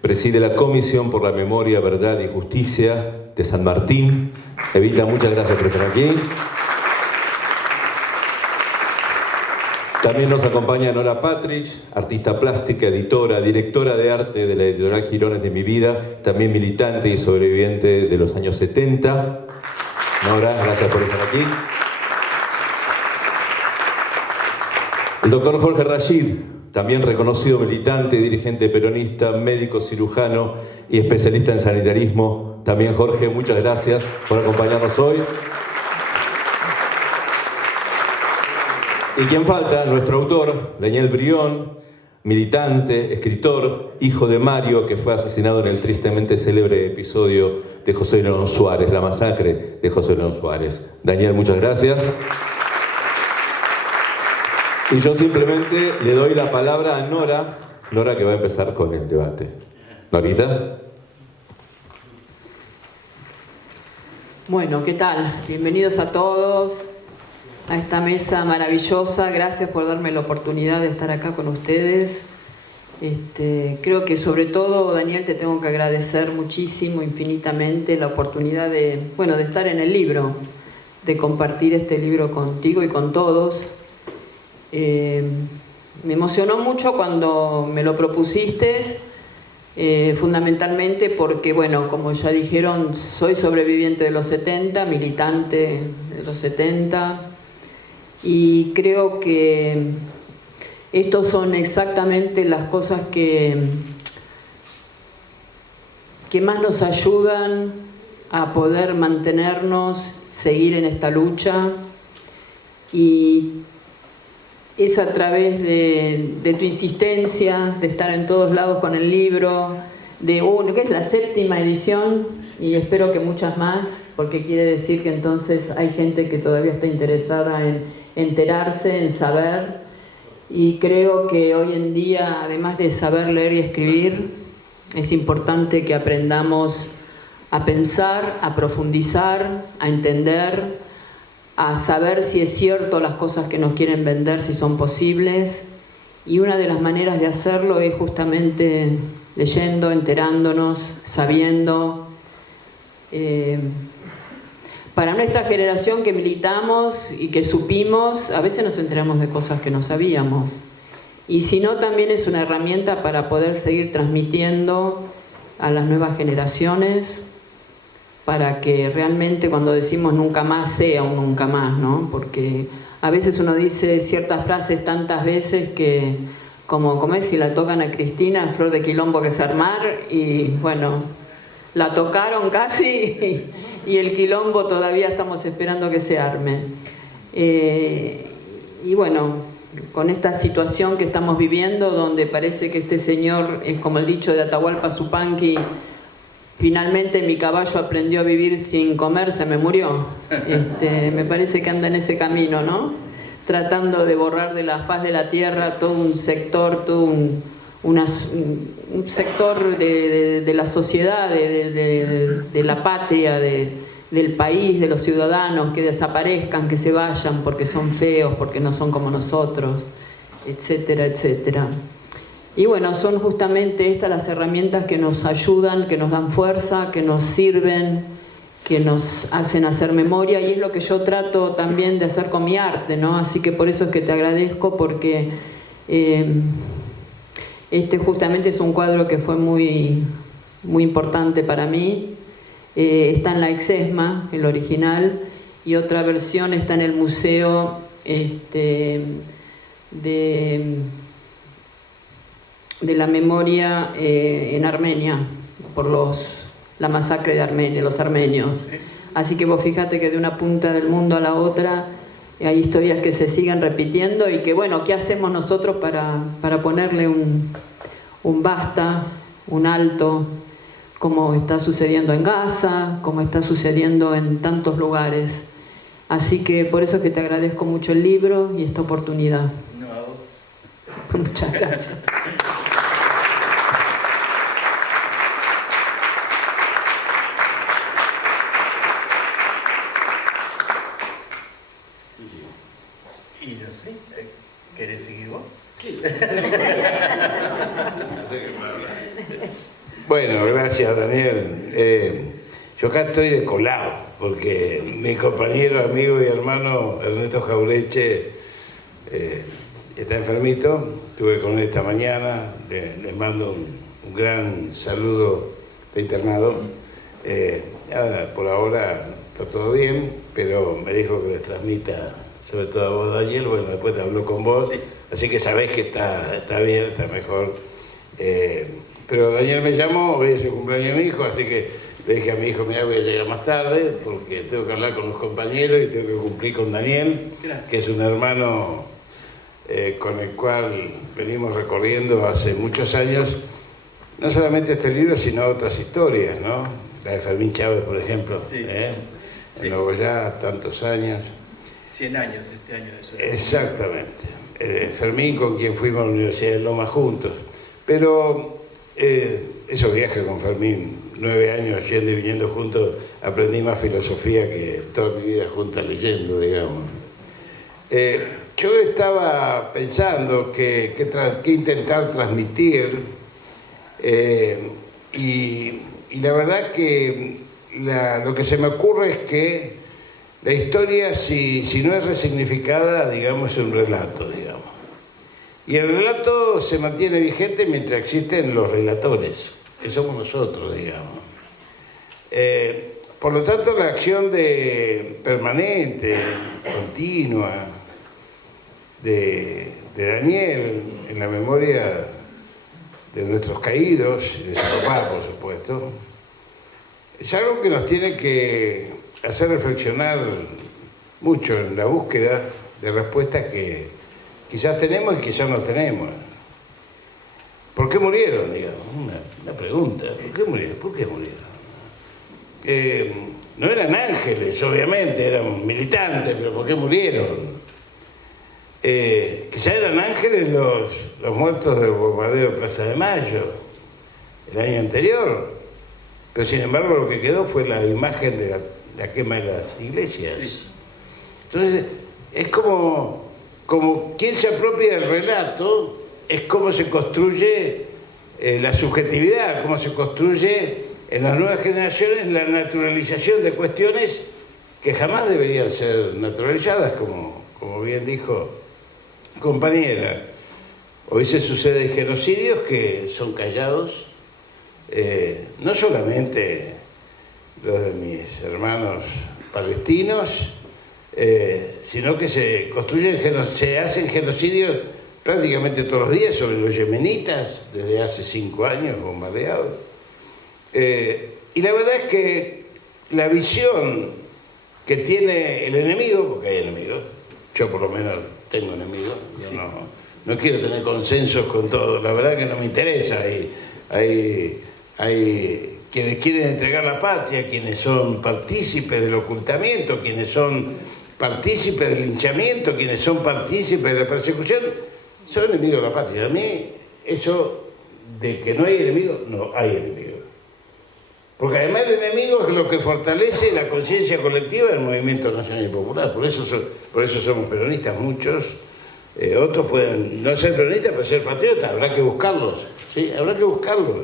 Preside la Comisión por la Memoria, Verdad y Justicia de San Martín. Evita, muchas gracias por estar aquí. También nos acompaña Nora Patrich, artista plástica, editora, directora de arte de la editorial Girones de mi vida, también militante y sobreviviente de los años 70. Nora, gracias por estar aquí. El doctor Jorge Rashid, también reconocido militante, dirigente peronista, médico cirujano y especialista en sanitarismo. También Jorge, muchas gracias por acompañarnos hoy. ¿Y quién falta? Nuestro autor, Daniel Brión, militante, escritor, hijo de Mario, que fue asesinado en el tristemente célebre episodio de José León Suárez, la masacre de José León Suárez. Daniel, muchas gracias. Y yo simplemente le doy la palabra a Nora, que va a empezar con el debate. Norita. Bueno, ¿qué tal? Bienvenidos a todos a esta mesa maravillosa. Gracias por darme la oportunidad de estar acá con ustedes. Creo que sobre todo, Daniel, te tengo que agradecer muchísimo, infinitamente, la oportunidad de estar en el libro, de compartir este libro contigo y con todos. Me emocionó mucho cuando me lo propusiste, fundamentalmente porque, como ya dijeron, soy sobreviviente de los 70, militante de los 70, y creo que estos son exactamente las cosas que más nos ayudan a poder mantenernos, seguir en esta lucha, y es a través de tu insistencia, de estar en todos lados con el libro, que es la 7ª edición, y espero que muchas más, porque quiere decir que entonces hay gente que todavía está interesada en enterarse, en saber, y creo que hoy en día, además de saber leer y escribir, es importante que aprendamos a pensar, a profundizar, a entender, a saber si es cierto las cosas que nos quieren vender, si son posibles, y una de las maneras de hacerlo es justamente leyendo, enterándonos, sabiendo. Para nuestra generación que militamos y que supimos, a veces nos enteramos de cosas que no sabíamos, y si no, también es una herramienta para poder seguir transmitiendo a las nuevas generaciones, para que realmente cuando decimos nunca más sea un nunca más, ¿no? Porque a veces uno dice ciertas frases tantas veces que, como es, si la tocan a Cristina, flor de quilombo que se armar, y la tocaron casi y el quilombo todavía estamos esperando que se arme. Con esta situación que estamos viviendo, donde parece que este señor, es como el dicho de Atahualpa Yupanqui, finalmente mi caballo aprendió a vivir sin comer, se me murió. Me parece que anda en ese camino, ¿no? Tratando de borrar de la faz de la tierra todo un sector, un sector de la sociedad, de la patria, del país, de los ciudadanos, que desaparezcan, que se vayan porque son feos, porque no son como nosotros, etcétera, etcétera. Y son justamente estas las herramientas que nos ayudan, que nos dan fuerza, que nos sirven, que nos hacen hacer memoria, y es lo que yo trato también de hacer con mi arte, ¿no? Así que por eso es que te agradezco, porque justamente es un cuadro que fue muy, muy importante para mí. Está en la Exesma, el original, y otra versión está en el museo de la memoria en Armenia, por la masacre de Armenia, los armenios. Así que vos fíjate que de una punta del mundo a la otra hay historias que se siguen repitiendo, y que ¿qué hacemos nosotros para ponerle un basta, un alto, como está sucediendo en Gaza, como está sucediendo en tantos lugares? Así que por eso es que te agradezco mucho el libro y esta oportunidad. No. Muchas gracias. Y no sé, ¿querés seguir vos? Bueno, gracias, Daniel. Yo acá estoy de colado, porque mi compañero, amigo y hermano Ernesto Jaureche está enfermito. Estuve con él esta mañana, le mando un gran saludo de internado. Por ahora está todo bien, pero me dijo que les transmita, sobre todo a vos, Daniel. Bueno, después te habló con vos, sí. Así que sabés que está bien, está mejor. Pero Daniel me llamó, hoy es su cumpleaños de mi hijo, así que le dije a mi hijo, mira, voy a llegar más tarde, porque tengo que hablar con los compañeros y tengo que cumplir con Daniel, gracias, que es un hermano con el cual venimos recorriendo hace muchos años, no solamente este libro, sino otras historias, ¿no? La de Fermín Chávez, por ejemplo, sí. Sí. En Nogoyá, tantos años. 100 años este año de eso. Exactamente. Fermín, con quien fuimos a la Universidad de Loma juntos. Pero esos viajes con Fermín, 9 años yendo y viniendo juntos, aprendí más filosofía que toda mi vida juntas leyendo, digamos. Yo estaba pensando que intentar transmitir, y la verdad que lo que se me ocurre es que la historia, si no es resignificada, digamos, es un relato, digamos. Y el relato se mantiene vigente mientras existen los relatores, que somos nosotros, digamos. Por lo tanto, la acción permanente, continua, de Daniel en la memoria de nuestros caídos y de su papá, por supuesto, es algo que nos tiene que hacer reflexionar mucho en la búsqueda de respuestas que quizás tenemos y quizás no tenemos. ¿Por qué murieron? Digamos, una pregunta. ¿Por qué murieron? ¿Por qué murieron? No eran ángeles, obviamente, eran militantes, pero ¿por qué murieron? Quizás eran ángeles los muertos del bombardeo de Plaza de Mayo el año anterior, pero sin embargo lo que quedó fue la imagen de la quema de las iglesias. Sí. Entonces, es como quien se apropia del relato, es cómo se construye la subjetividad, cómo se construye en las nuevas generaciones la naturalización de cuestiones que jamás deberían ser naturalizadas, como bien dijo compañera. Hoy se suceden genocidios que son callados, no solamente los de mis hermanos palestinos, sino que se hacen genocidios prácticamente todos los días sobre los yemenitas, desde hace 5 años bombardeados. Y la verdad es que la visión que tiene el enemigo, porque hay enemigos, yo por lo menos tengo enemigos, yo no quiero tener consensos con todos, la verdad que no me interesa. Hay quienes quieren entregar la patria, quienes son partícipes del ocultamiento, quienes son partícipes del linchamiento, quienes son partícipes de la persecución, son enemigos de la patria. A mí, eso de que no hay enemigos, no hay enemigos. Porque además el enemigo es lo que fortalece la conciencia colectiva del movimiento nacional y popular. Por eso somos peronistas muchos. Otros pueden no ser peronistas, pero ser patriotas. Habrá que buscarlos, ¿sí? Habrá que buscarlos.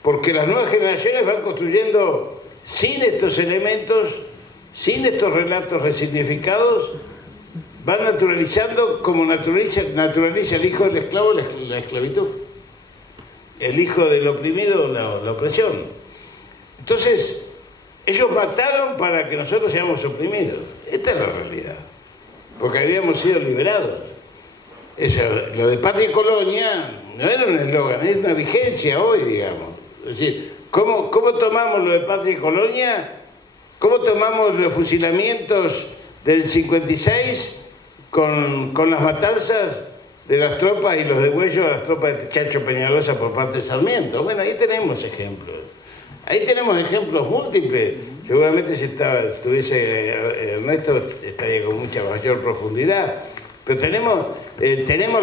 Porque las nuevas generaciones van construyendo sin estos elementos, sin estos relatos resignificados, van naturalizando como naturaliza el hijo del esclavo la esclavitud. El hijo del oprimido la opresión. Entonces, ellos mataron para que nosotros seamos oprimidos. Esta es la realidad. Porque habíamos sido liberados. Lo de patria y colonia no era un eslogan, es una vigencia hoy, digamos. Es decir, ¿cómo tomamos lo de patria y colonia? ¿Cómo tomamos los fusilamientos del 56 con las matanzas de las tropas y los degüellos a las tropas de Chacho Peñalosa por parte de Sarmiento? Bueno, ahí tenemos ejemplos. Ahí tenemos ejemplos múltiples. Seguramente si estuviese Ernesto estaría con mucha mayor profundidad. Pero tenemos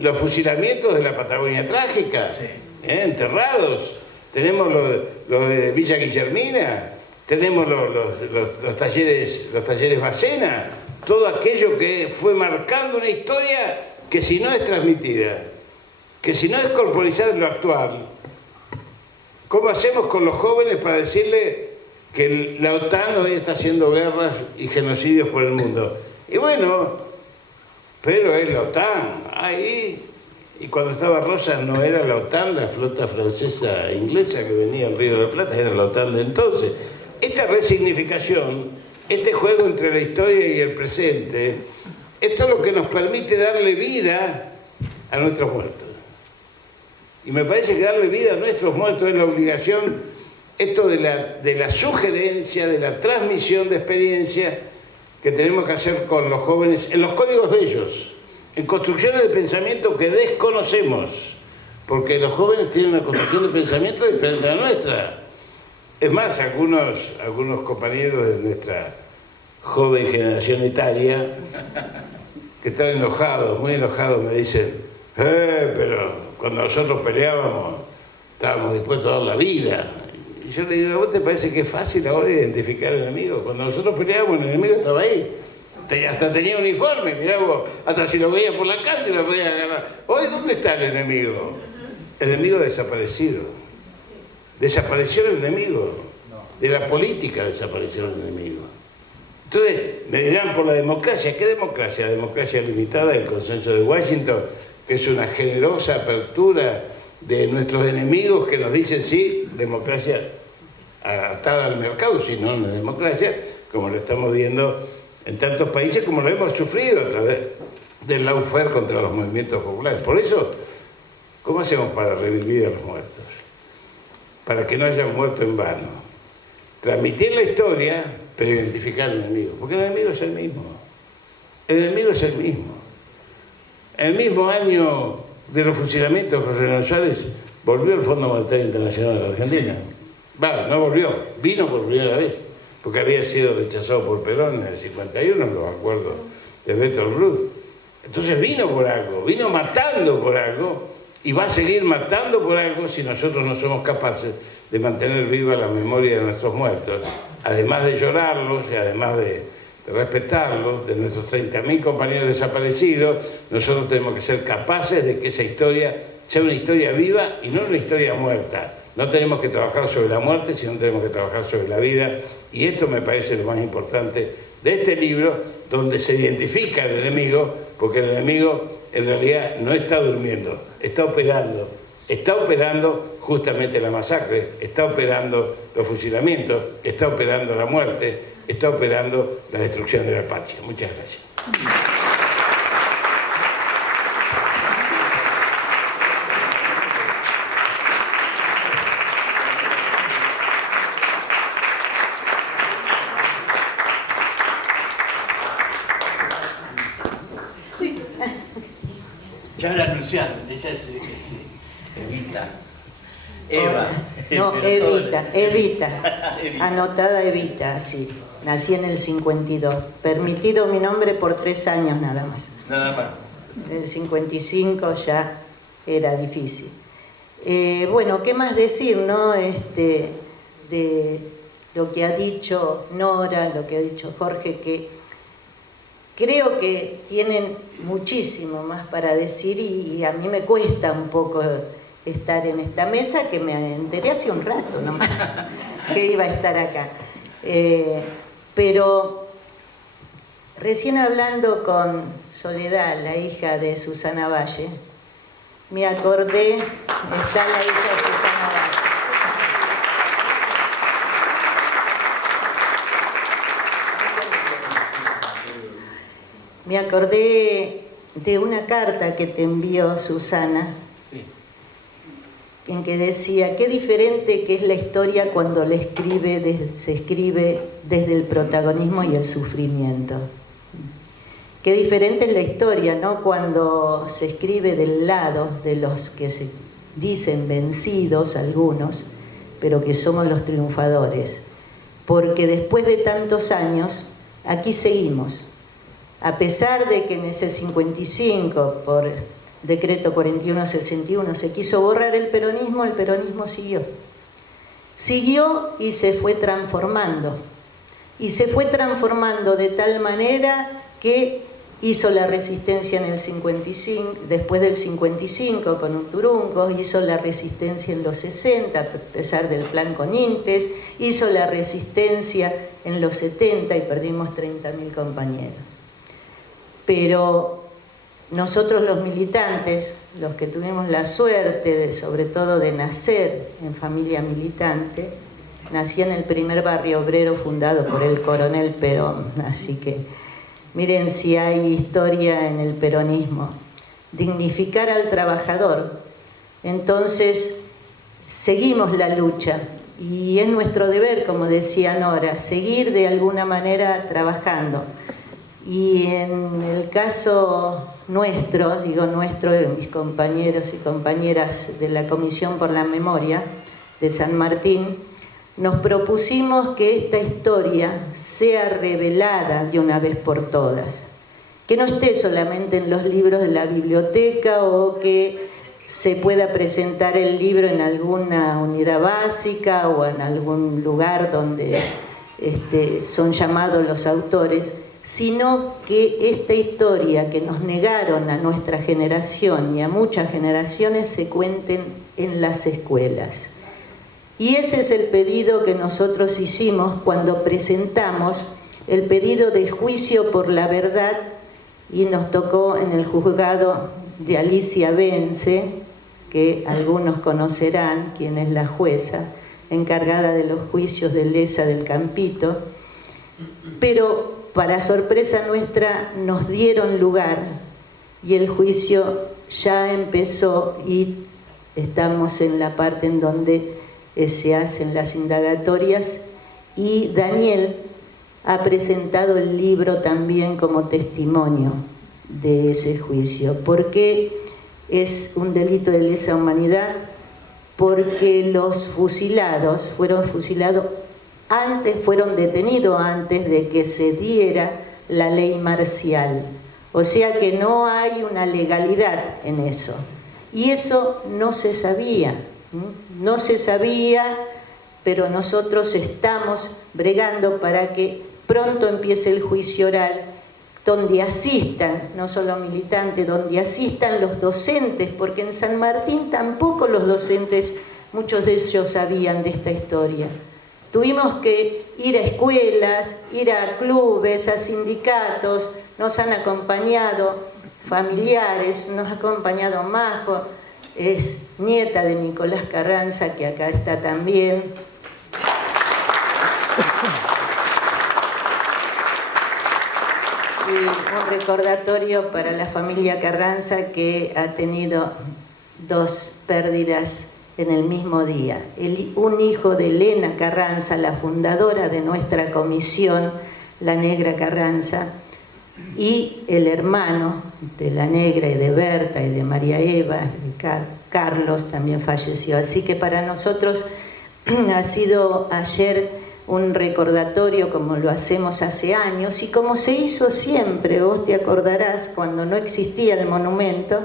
los fusilamientos de la Patagonia Trágica, sí. Enterrados. Tenemos los de Villa Guillermina. Tenemos los talleres Bacena. Todo aquello que fue marcando una historia que si no es transmitida, que si no es corporizar lo actual, ¿cómo hacemos con los jóvenes para decirle que la OTAN hoy está haciendo guerras y genocidios por el mundo? Y bueno, pero es la OTAN, ahí. Y cuando estaba Rosa no era la OTAN, la flota francesa e inglesa que venía al Río de la Plata, era la OTAN de entonces. Esta resignificación, este juego entre la historia y el presente, esto es lo que nos permite darle vida a nuestros muertos. Y me parece que darle vida a nuestros muertos es la obligación, esto de la sugerencia, de la transmisión de experiencia que tenemos que hacer con los jóvenes, en los códigos de ellos, en construcciones de pensamiento que desconocemos, porque los jóvenes tienen una construcción de pensamiento diferente a la nuestra. Es más, algunos compañeros de nuestra joven generación etaria, que están enojados, muy enojados, me dicen, pero cuando nosotros peleábamos, estábamos dispuestos a dar la vida. Y yo le digo, ¿a vos te parece que es fácil ahora identificar al enemigo? Cuando nosotros peleábamos, el enemigo estaba ahí. Hasta tenía uniforme, mirá vos, hasta si lo veías por la calle lo podías agarrar. Hoy, ¿dónde está el enemigo? El enemigo desaparecido. Desapareció el enemigo. De la política desapareció el enemigo. Entonces, me dirán por la democracia. ¿Qué democracia? La democracia limitada, el consenso de Washington, que es una generosa apertura de nuestros enemigos que nos dicen sí, democracia atada al mercado, si no, no es democracia, como lo estamos viendo en tantos países, como lo hemos sufrido a través del lawfare contra los movimientos populares. Por eso, ¿cómo hacemos para revivir a los muertos? Para que no hayan muerto en vano. Transmitir la historia, pero identificar al enemigo. Porque el enemigo es el mismo. El enemigo es el mismo. En el mismo año de los fusilamientos, José León Suárez volvió al Fondo Monetario Internacional de la Argentina. Va, no volvió, vino por primera vez, porque había sido rechazado por Perón en el 51, en los acuerdos de Bretton Woods. Entonces vino por algo, vino matando por algo, y va a seguir matando por algo si nosotros no somos capaces de mantener viva la memoria de nuestros muertos, además de llorarlos y además de respetarlos, de nuestros 30.000 compañeros desaparecidos. Nosotros tenemos que ser capaces de que esa historia sea una historia viva y no una historia muerta. No tenemos que trabajar sobre la muerte, sino tenemos que trabajar sobre la vida, y esto me parece lo más importante de este libro, donde se identifica el enemigo, porque el enemigo en realidad no está durmiendo, está operando justamente la masacre, está operando los fusilamientos, está operando la muerte, está operando la destrucción de la patria. Muchas gracias. Sí. Ya la anunciaron, ella es Evita. Eva. No, Evita, Evita. Anotada Evita, sí. Nací en el 52. Permitido mi nombre por 3 años nada más. Nada más. En el 55 ya era difícil. Bueno, ¿qué más decir, no? De lo que ha dicho Nora, lo que ha dicho Jorge, que creo que tienen muchísimo más para decir y a mí me cuesta un poco estar en esta mesa, que me enteré hace un rato nomás que iba a estar acá. Pero recién hablando con Soledad, la hija de Susana Valle, me acordé, está la hija de Susana Valle. Me acordé de una carta que te envió Susana, Sí. en que decía, qué diferente que es la historia cuando se escribe desde el protagonismo y el sufrimiento. Qué diferente es la historia, ¿no? Cuando se escribe del lado de los que se dicen vencidos, algunos, pero que somos los triunfadores. Porque después de tantos años, aquí seguimos. A pesar de que en ese 55, por decreto 4161, se quiso borrar el peronismo siguió. Siguió y se fue transformando. Y se fue transformando de tal manera que hizo la resistencia en el 55, después del 55 con Uturungos, hizo la resistencia en los 60 a pesar del plan Conintes, hizo la resistencia en los 70 y perdimos 30.000 compañeros. Pero nosotros los militantes, los que tuvimos la suerte sobre todo de nacer en familia militante, nací en el primer barrio obrero fundado por el coronel Perón, así que miren si hay historia en el peronismo. Dignificar al trabajador. Entonces, seguimos la lucha y es nuestro deber, como decía Nora, seguir de alguna manera trabajando. Y en el caso nuestro, digo nuestro, de mis compañeros y compañeras de la Comisión por la Memoria de San Martín, nos propusimos que esta historia sea revelada de una vez por todas, que no esté solamente en los libros de la biblioteca o que se pueda presentar el libro en alguna unidad básica o en algún lugar donde son llamados los autores, sino que esta historia que nos negaron a nuestra generación y a muchas generaciones se cuenten en las escuelas. Y ese es el pedido que nosotros hicimos cuando presentamos el pedido de juicio por la verdad y nos tocó en el juzgado de Alicia Vence, que algunos conocerán, quien es la jueza encargada de los juicios de Lesa del Campito, pero para sorpresa nuestra nos dieron lugar y el juicio ya empezó y estamos en la parte en donde se hacen las indagatorias y Daniel ha presentado el libro también como testimonio de ese juicio. ¿Por qué es un delito de lesa humanidad? Porque los fusilados fueron detenidos antes de que se diera la ley marcial. O sea que no hay una legalidad en eso. Y eso no se sabía. No se sabía, pero nosotros estamos bregando para que pronto empiece el juicio oral, donde asistan, no solo militantes, donde asistan los docentes, porque en San Martín tampoco los docentes, muchos de ellos sabían de esta historia. Tuvimos que ir a escuelas, ir a clubes, a sindicatos, nos han acompañado familiares, nos ha acompañado Majo, es nieta de Nicolás Carranza, que acá está también. Y un recordatorio para la familia Carranza que ha tenido 2 pérdidas en el mismo día. Un hijo de Elena Carranza, la fundadora de nuestra comisión, la Negra Carranza, y el hermano de la Negra y de Berta y de María Eva, Carlos, también falleció. Así que para nosotros ha sido ayer un recordatorio como lo hacemos hace años y como se hizo siempre. Vos te acordarás cuando no existía el monumento,